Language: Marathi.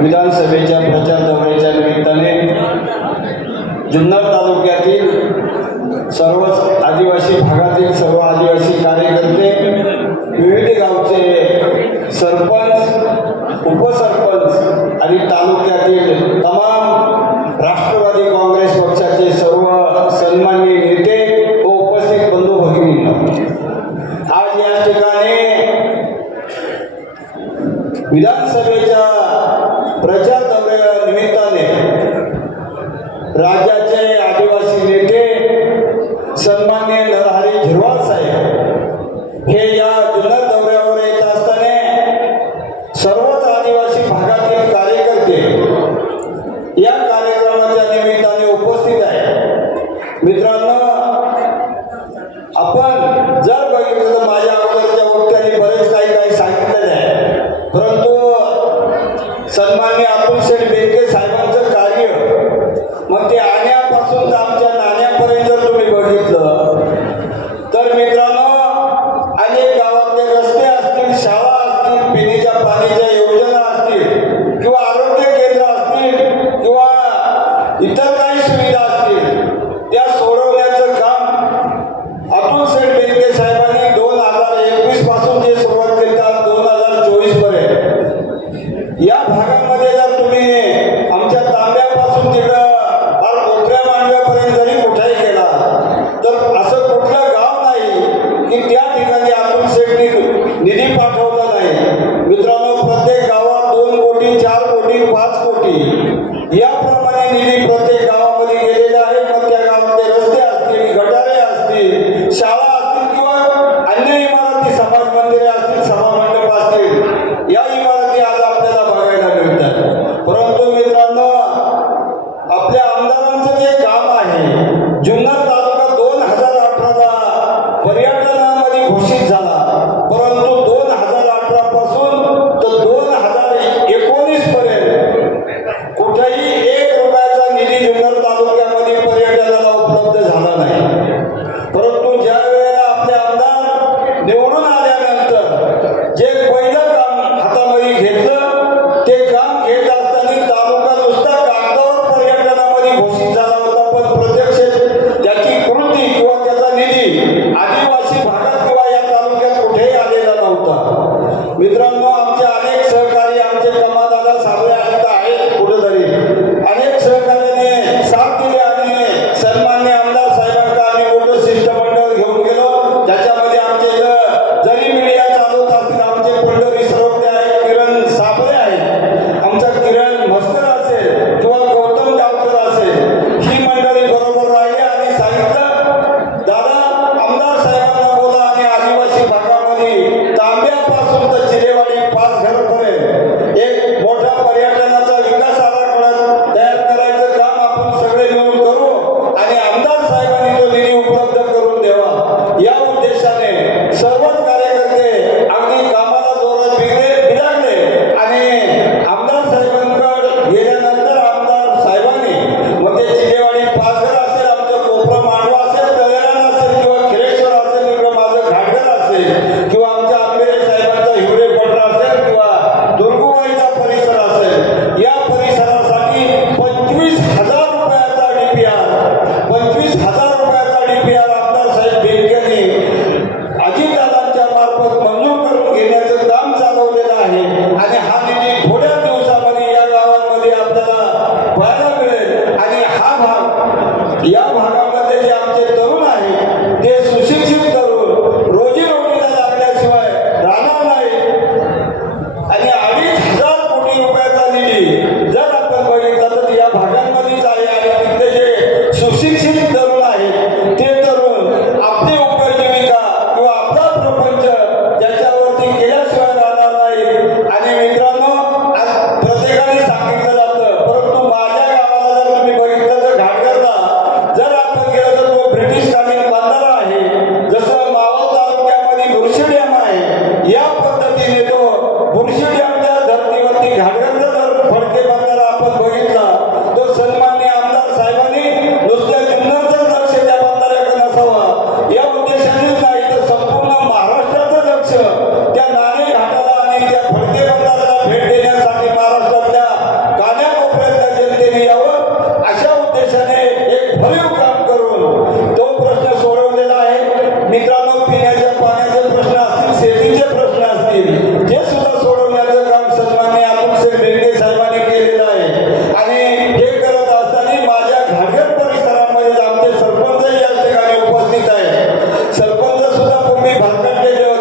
विधानसभेच्या प्रचार दौऱ्याच्या निमित्ताने जुन्नर तालुक्यातील सर्वच आदिवासी भागातील सर्व आदिवासी कार्यकर्ते विविध गावचे सरपंच उपसरपंच आणि तालुक्यातील तमाम राष्ट्रवादी काँग्रेस पक्षाचे सर्व सन्माननीय नेते व उपस्थित बंधू भगिनी आज या ठिकाणी आदिवासी नेते सन्मान कोटी पाच कोटी. याप्रमाणे निधी प्रत्येक गावामध्ये गेलेला आहे मग त्या गावामध्ये रस्ते असतील गटारे असतील शाळा असतील किंवा अन्य इमारती समाज मंदिरे असतील सभा मंडप असतील या इमारती आज आपल्याला बघायला मिळतात. परंतु मित्रांनो आपल्या आमदारांचं जे काम आहे जुन्नर तालुका दोन हजार अठराचा पर्यटन Mitra よいしょ。